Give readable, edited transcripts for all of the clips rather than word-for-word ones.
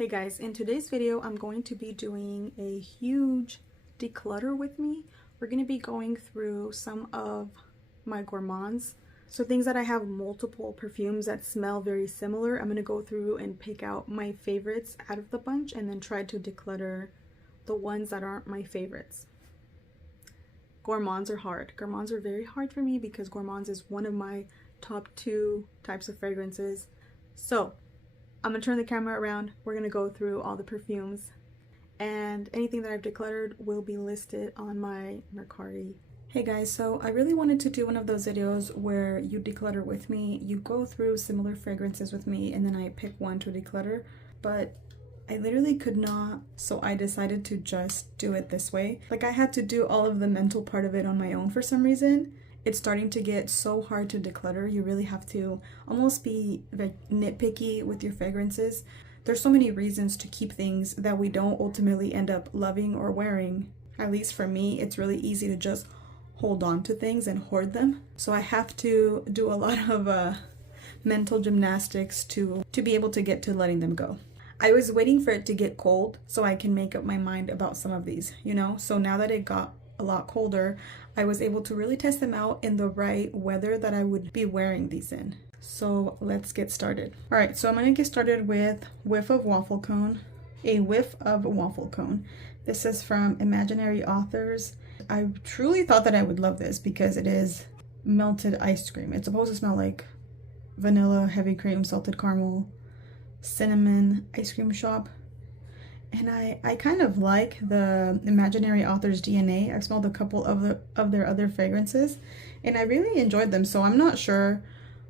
Hey guys, in today's video I'm going to be doing a huge declutter with me. We're going to be going through some of my gourmands. So things that I have multiple perfumes that smell very similar. I'm going to go through and pick out my favorites out of the bunch and then try to declutter the ones that aren't my favorites. Gourmands are hard. Gourmands are very hard for me because gourmands is one of my top 2 types of fragrances. So I'm gonna turn the camera around. We're gonna go through all the perfumes, and anything that I've decluttered will be listed on my Mercari. Hey guys, so I really wanted to do one of those videos where you declutter with me. You go through similar fragrances with me and then I pick one to declutter, but I literally could not, so I decided to just do it this way. Like, I had to do all of the mental part of it on my own for some reason. It's starting to get so hard to declutter. You really have to almost be nitpicky with your fragrances. There's so many reasons to keep things that we don't ultimately end up loving or wearing. At least for me, it's really easy to just hold on to things and hoard them. So I have to do a lot of mental gymnastics to be able to get to letting them go. I was waiting for it to get cold so I can make up my mind about some of these, you know? So now that it got a lot colder, I was able to really test them out in the right weather that I would be wearing these in. So let's get started. All right, so I'm gonna get started with a whiff of Waffle Cone. This is from Imaginary Authors. I truly thought that I would love this because it is melted ice cream. It's supposed to smell like vanilla, heavy cream, salted caramel, cinnamon ice cream shop. And I kind of like the Imaginary Authors DNA. I've smelled a couple of their other fragrances and I really enjoyed them. So I'm not sure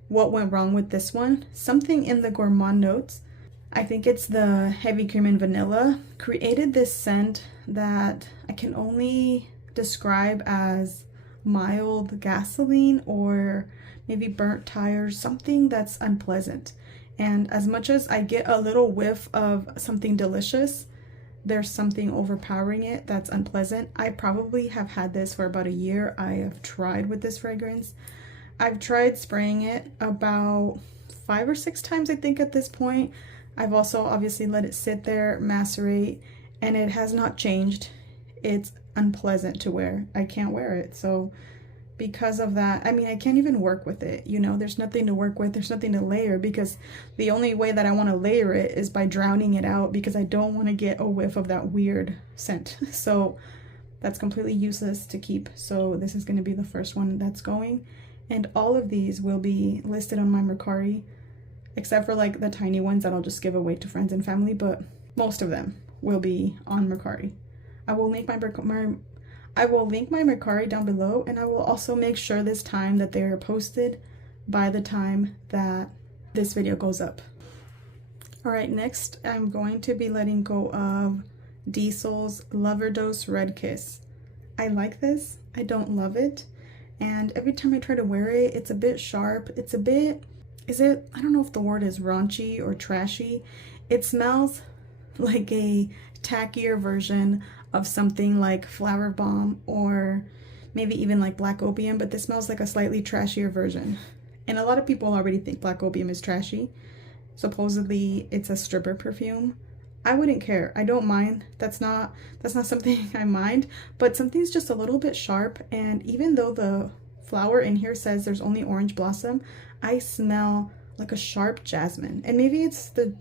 what went wrong with this one. Something in the gourmand notes, I think it's the heavy cream and vanilla, created this scent that I can only describe as mild gasoline or maybe burnt tires, something that's unpleasant. And as much as I get a little whiff of something delicious, there's something overpowering it that's unpleasant. I probably have had this for about a year. I have tried with this fragrance. I've tried spraying it about 5 or 6 times, I think, at this point. I've also obviously let it sit there, macerate, and it has not changed. It's unpleasant to wear. I can't wear it. So because of that, I mean, I can't even work with it, you know? There's nothing to work with, there's nothing to layer, because the only way that I want to layer it is by drowning it out, because I don't want to get a whiff of that weird scent. So that's completely useless to keep. So this is going to be the first one that's going, and all of these will be listed on my Mercari, except for like the tiny ones that I'll just give away to friends and family, but most of them will be on Mercari. I will link my Mercari down below, and I will also make sure this time that they are posted by the time that this video goes up. All right, next I'm going to be letting go of Diesel's Loverdose Red Kiss. I like this. I don't love it, and every time I try to wear it, it's a bit sharp. It's a bit, I don't know if the word is raunchy or trashy. It smells like a tackier version of something like Flower Bomb or maybe even like Black Opium, but this smells like a slightly trashier version. And a lot of people already think Black Opium is trashy. Supposedly it's a stripper perfume. I wouldn't care. I don't mind. That's not something I mind, but something's just a little bit sharp. And even though the flower in here says there's only orange blossom, I smell like a sharp jasmine. And maybe it's the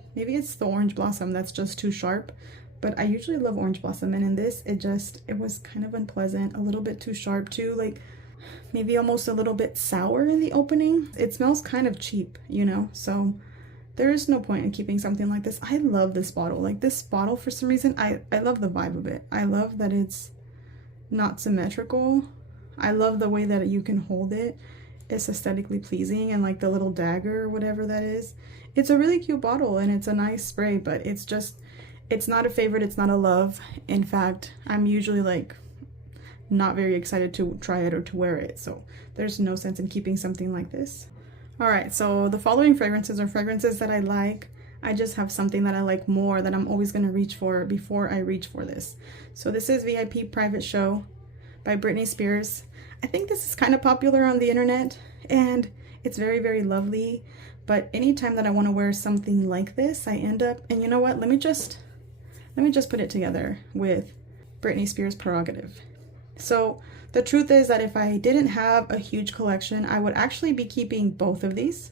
orange blossom that's just too sharp. But I usually love orange blossom, and in this, it was kind of unpleasant, a little bit too sharp too, like maybe almost a little bit sour in the opening. It smells kind of cheap, you know, so there is no point in keeping something like this. I love this bottle. Like, this bottle, for some reason, I love the vibe of it. I love that it's not symmetrical. I love the way that you can hold it. It's aesthetically pleasing, and like the little dagger or whatever that is. It's a really cute bottle, and it's a nice spray, but it's not a favorite, it's not a love. In fact, I'm usually like not very excited to try it or to wear it, so there's no sense in keeping something like this. All right, so the following fragrances are fragrances that I like. I just have something that I like more that I'm always going to reach for before I reach for this. So this is VIP Private Show by Britney Spears. I think this is kind of popular on the internet, and it's very, very lovely, But anytime that I want to wear something like this, I end up, and you know what, let me just put it together with Britney Spears Prerogative. So the truth is that if I didn't have a huge collection, I would actually be keeping both of these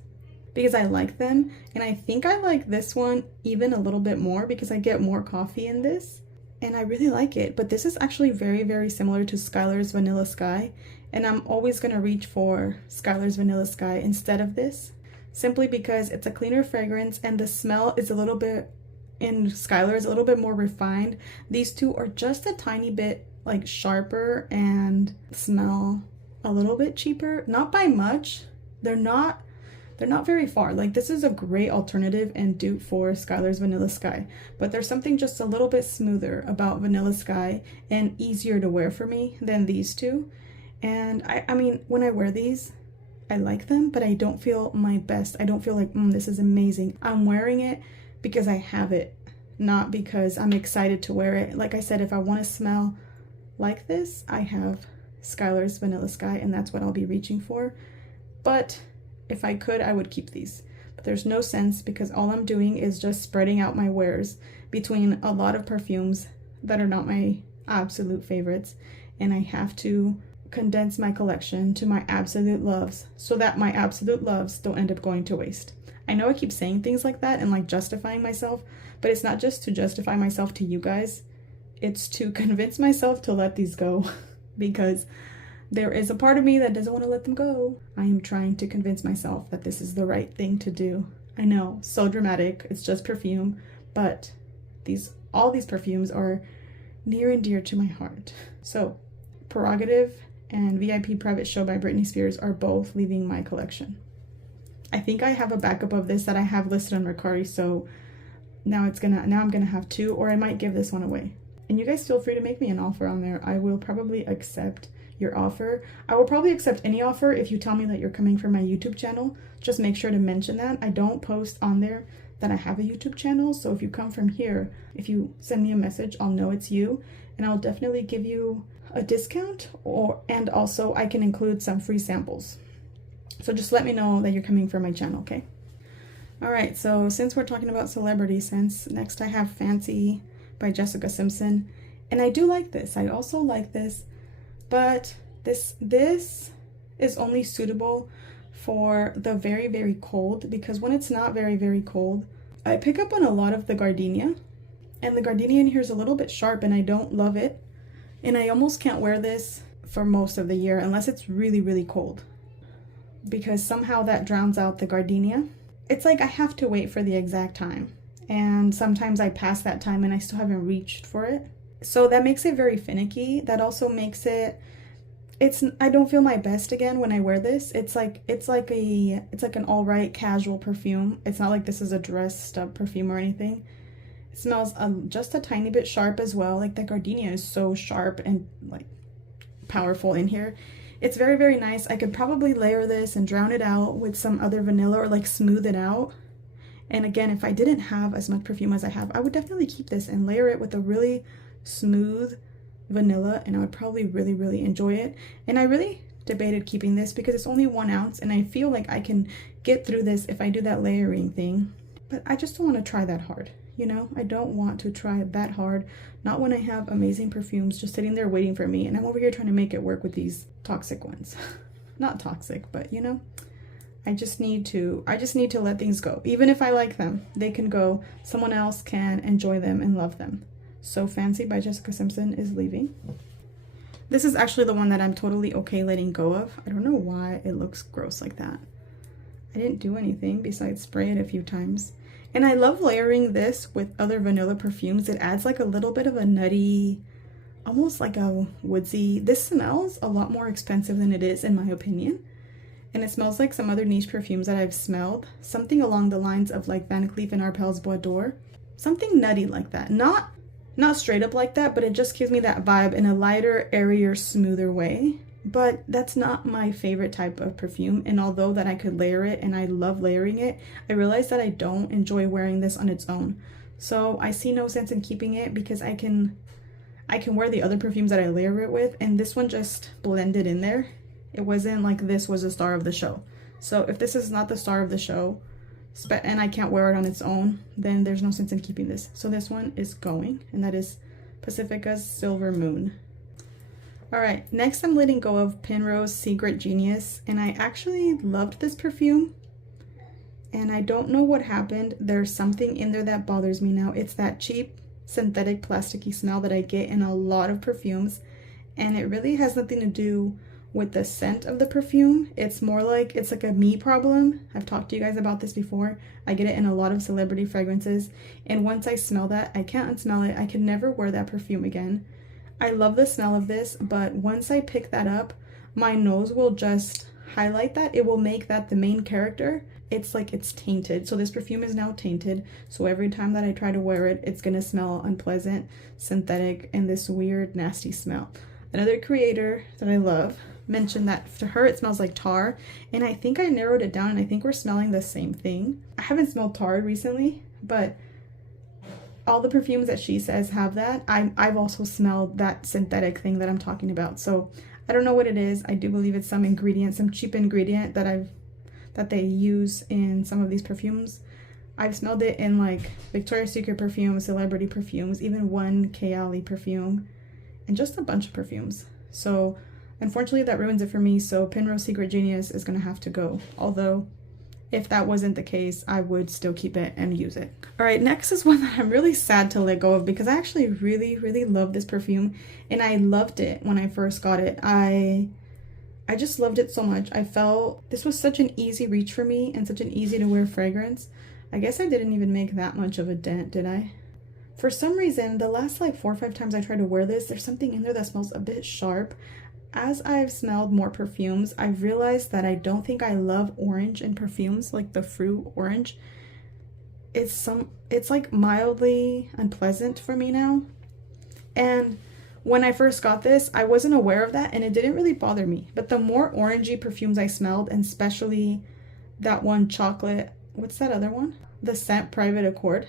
because I like them. And I think I like this one even a little bit more because I get more coffee in this. And I really like it. But this is actually very, very similar to Skylar's Vanilla Sky. And I'm always going to reach for Skylar's Vanilla Sky instead of this. Simply because it's a cleaner fragrance and the smell is a little bit, in Skylar's, a little bit more refined. These two are just a tiny bit like sharper and smell a little bit cheaper. Not by much. They're not very far. Like, this is a great alternative and dupe for Skylar's Vanilla Sky. But there's something just a little bit smoother about Vanilla Sky and easier to wear for me than these two. And I mean, when I wear these, I like them, but I don't feel my best. I don't feel like, this is amazing. I'm wearing it because I have it, not because I'm excited to wear it. Like I said, if I want to smell like this, I have Skylar's Vanilla Sky, and that's what I'll be reaching for. But if I could, I would keep these. But there's no sense because all I'm doing is just spreading out my wears between a lot of perfumes that are not my absolute favorites. And I have to condense my collection to my absolute loves so that my absolute loves don't end up going to waste. I know I keep saying things like that and like justifying myself, but it's not just to justify myself to you guys. It's to convince myself to let these go because there is a part of me that doesn't want to let them go. I am trying to convince myself that this is the right thing to do. I know, so dramatic. It's just perfume, but all these perfumes are near and dear to my heart. So, Prerogative and VIP Private Show by Britney Spears are both leaving my collection. I think I have a backup of this that I have listed on Mercari, so now I'm gonna have two, or I might give this one away. And you guys feel free to make me an offer on there. I will probably accept your offer. I will probably accept any offer if you tell me that you're coming from my YouTube channel. Just make sure to mention that. I don't post on there that I have a YouTube channel, so if you come from here, if you send me a message, I'll know it's you, and I'll definitely give you a discount, and also I can include some free samples. So just let me know that you're coming from my channel, okay? All right, so since we're talking about celebrity scents, next I have Fancy by Jessica Simpson. And I do like this. I also like this, but this is only suitable for the very, very cold, because when it's not very, very cold, I pick up on a lot of the gardenia, and the gardenia in here is a little bit sharp and I don't love it. And I almost can't wear this for most of the year unless it's really, really cold, because somehow that drowns out the gardenia. It's like I have to wait for the exact time, and sometimes I pass that time and I still haven't reached for it. So that makes it very finicky. That also makes it, I don't feel my best again when I wear this. It's like an all right casual perfume. It's not like this is a dressed up perfume or anything. It smells just a tiny bit sharp as well. Like the gardenia is so sharp and like powerful in here. It's very, very nice. I could probably layer this and drown it out with some other vanilla or like smooth it out. And again, if I didn't have as much perfume as I have, I would definitely keep this and layer it with a really smooth vanilla, and I would probably really, really enjoy it. And I really debated keeping this because it's only 1 ounce and I feel like I can get through this if I do that layering thing. But I just don't want to try that hard. You know, I don't want to try that hard, not when I have amazing perfumes just sitting there waiting for me, and I'm over here trying to make it work with these toxic ones. Not toxic, but you know, I just need to let things go. Even if I like them, they can go. Someone else can enjoy them and love them. So Fancy by Jessica Simpson is leaving. This is actually the one that I'm totally okay letting go of. I don't know why it looks gross like that. I didn't do anything besides spray it a few times. And I love layering this with other vanilla perfumes. It adds like a little bit of a nutty, almost like a woodsy. This smells a lot more expensive than it is, in my opinion. And it smells like some other niche perfumes that I've smelled. Something along the lines of like Van Cleef and Arpels Bois d'Or. Something nutty like that. Not straight up like that, but it just gives me that vibe in a lighter, airier, smoother way. But that's not my favorite type of perfume, and although that I could layer it and I love layering it, I realized that I don't enjoy wearing this on its own. So I see no sense in keeping it because I can wear the other perfumes that I layer it with, and this one just blended in there. It wasn't like this was the star of the show. So if this is not the star of the show, and I can't wear it on its own, then there's no sense in keeping this. So this one is going, and that is Pacifica's Silver Moon. All right, next I'm letting go of Penrose Secret Genius, and I actually loved this perfume, and I don't know what happened. There's something in there that bothers me now. It's that cheap synthetic plasticky smell that I get in a lot of perfumes, and it really has nothing to do with the scent of the perfume. It's more like, it's like a me problem. I've talked to you guys about this before. I get it in a lot of celebrity fragrances, and once I smell that, I can't unsmell it. I can never wear that perfume again. I love the smell of this, but once I pick that up, my nose will just highlight that. It will make that the main character. It's like it's tainted. So this perfume is now tainted. So every time that I try to wear it, it's gonna smell unpleasant, synthetic, and this weird, nasty smell. Another creator that I love mentioned that to her it smells like tar, and I think I narrowed it down, and I think we're smelling the same thing. I haven't smelled tar recently, but all the perfumes that she says have that. I've also smelled that synthetic thing that I'm talking about. So I don't know what it is. I do believe it's some ingredient, some cheap ingredient that they use in some of these perfumes. I've smelled it in like Victoria's Secret perfumes, celebrity perfumes, even one Kayali perfume, and just a bunch of perfumes. So unfortunately that ruins it for me. So Penrose Secret Genius is gonna have to go. Although if that wasn't the case, I would still keep it and use it. All right, next is one that I'm really sad to let go of because I actually really love this perfume, and I loved it when I first got it. I just loved it so much. I felt this was such an easy reach for me and such an easy to wear fragrance. I guess I didn't even make that much of a dent, did I? For some reason, the last like 4 or 5 times I tried to wear this, there's something in there that smells a bit sharp. As I've smelled more perfumes, I've realized that I don't think I love orange in perfumes, like the fruit orange. It's like mildly unpleasant for me now. And when I first got this, I wasn't aware of that, and it didn't really bother me. But the more orangey perfumes I smelled, and especially that one chocolate, what's that other one? The scent Private Accord.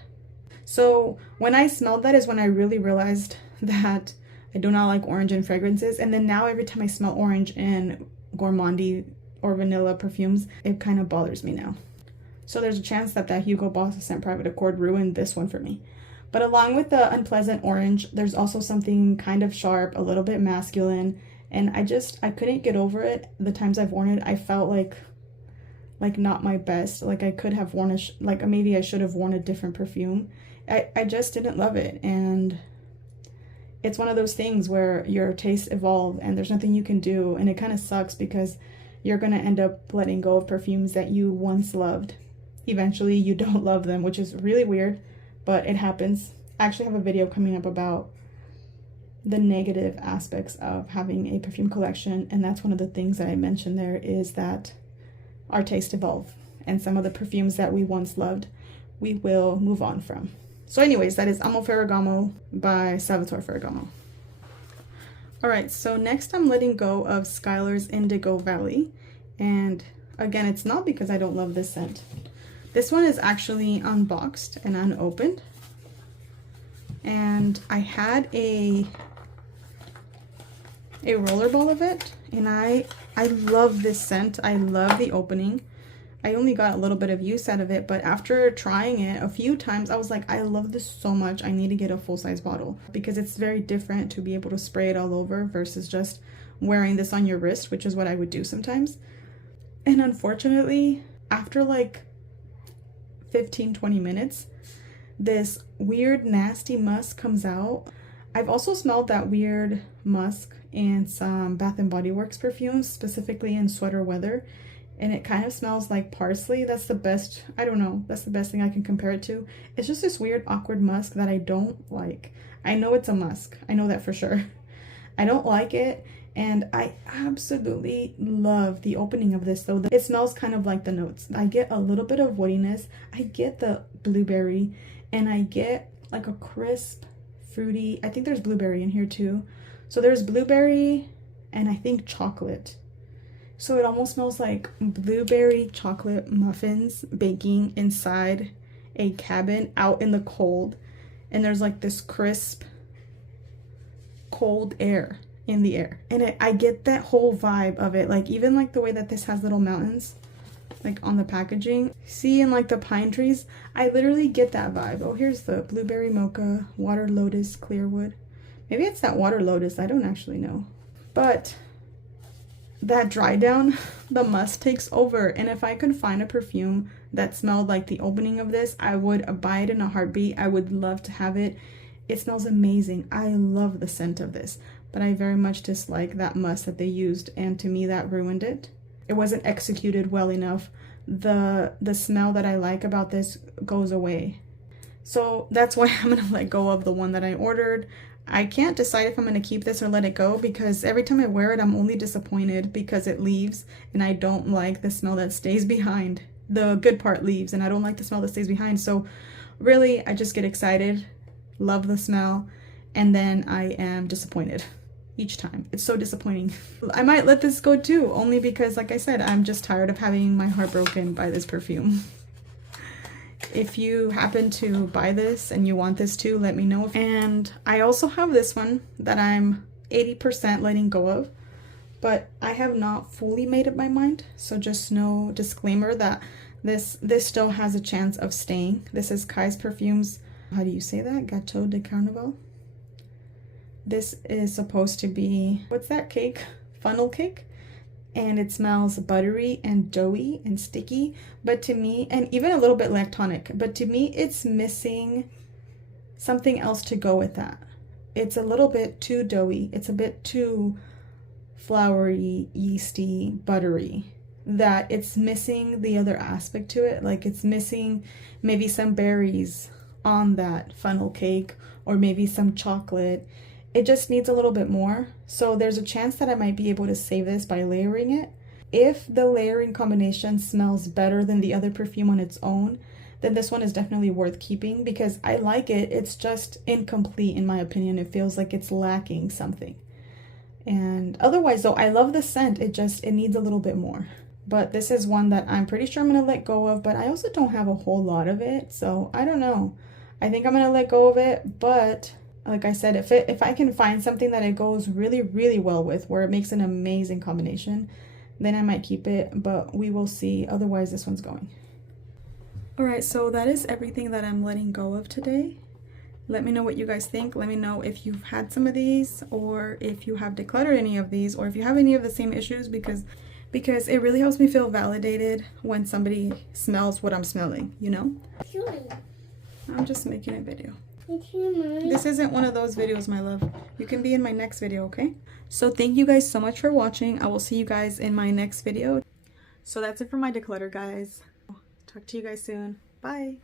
So when I smelled that is when I really realized that I do not like orange in fragrances. And then now every time I smell orange in gourmandy or vanilla perfumes, it kind of bothers me now. So there's a chance that that Hugo Boss scent Private Accord ruined this one for me. But along with the unpleasant orange, there's also something kind of sharp, a little bit masculine. And I couldn't get over it. The times I've worn it, I felt like not my best. Like I could have worn maybe I should have worn a different perfume. I just didn't love it. And it's one of those things where your tastes evolve and there's nothing you can do, and it kind of sucks because you're going to end up letting go of perfumes that you once loved. Eventually you don't love them, which is really weird, but it happens. I actually have a video coming up about the negative aspects of having a perfume collection, and that's one of the things that I mentioned there, is that our tastes evolve, and some of the perfumes that we once loved we will move on from. So anyways, that is Amo Ferragamo by Salvatore Ferragamo. All right, so next I'm letting go of Skylar's Indigo Valley. And again, it's not because I don't love this scent. This one is actually unboxed and unopened. And I had a rollerball of it, and I love this scent. I love the opening. I only got a little bit of use out of it, but after trying it a few times, I was like, I love this so much. I need to get a full-size bottle because it's very different to be able to spray it all over versus just wearing this on your wrist, which is what I would do sometimes. And unfortunately, after like 15-20 minutes, this weird nasty musk comes out. I've also smelled that weird musk in some Bath & Body Works perfumes, specifically in Sweater Weather. And it kind of smells like parsley. That's the best, I don't know, that's the best thing I can compare it to. It's just this weird, awkward musk that I don't like. I know it's a musk. I know that for sure. I don't like it, and I absolutely love the opening of this, though. It smells kind of like the notes. I get a little bit of woodiness. I get the blueberry, and I get like a crisp, fruity, I think there's blueberry in here too. So there's blueberry and I think chocolate. So it almost smells like blueberry chocolate muffins baking inside a cabin out in the cold. And there's like this crisp, cold air in the air. And I get that whole vibe of it. Like even like the way that this has little mountains. like on the packaging. See, in like the pine trees, I literally get that vibe. Oh, here's the blueberry mocha, water lotus, clearwood. Maybe it's that water lotus, I don't actually know. But that dry down, the musk takes over. And if I could find a perfume that smelled like the opening of this, I would buy it in a heartbeat. I would love to have it. It smells amazing. I love the scent of this, but I very much dislike that musk that they used, and to me that ruined it. It wasn't executed well enough. The smell that I like about this goes away. So that's why I'm gonna let go of the one that I ordered. I can't decide if I'm gonna keep this or let it go, because every time I wear it, I'm only disappointed because it leaves, and I don't like the smell that stays behind. The good part leaves, and I don't like the smell that stays behind. So really, I just get excited, love the smell, and then I am disappointed each time. It's so disappointing. I might let this go too, only because, like I said, I'm just tired of having my heart broken by this perfume. If you happen to buy this and you want this too, let me know. And I also have this one that I'm 80% letting go of, but I have not fully made up my mind. So just no disclaimer that this still has a chance of staying. This is Kai's Perfumes. How do you say that? Gâteau de Carnival. This is supposed to be, what's that cake? Funnel cake. And it smells buttery and doughy and sticky, but to me, and even a little bit lactonic, but to me it's missing something else to go with that. It's a little bit too doughy. It's a bit too floury, yeasty, buttery, that it's missing the other aspect to it. Like it's missing maybe some berries on that funnel cake, or maybe some chocolate. It just needs a little bit more. So there's a chance that I might be able to save this by layering it. If the layering combination smells better than the other perfume on its own, then this one is definitely worth keeping, because I like it. It's just incomplete in my opinion. It feels like it's lacking something. And otherwise though, I love the scent. It needs a little bit more. But this is one that I'm pretty sure I'm gonna let go of, but I also don't have a whole lot of it. So I don't know. I think I'm gonna let go of it, but like I said, if I can find something that it goes really, really well with, where it makes an amazing combination, then I might keep it, but we will see. Otherwise, this one's going. All right, so that is everything that I'm letting go of today. Let me know what you guys think. Let me know if you've had some of these, or if you have decluttered any of these, or if you have any of the same issues, because it really helps me feel validated when somebody smells what I'm smelling, you know? I'm just making a video. This isn't one of those videos, my love. You can be in my next video, okay? So thank you guys so much for watching. I will see you guys in my next video. So that's it for my declutter, guys. Talk to you guys soon. Bye.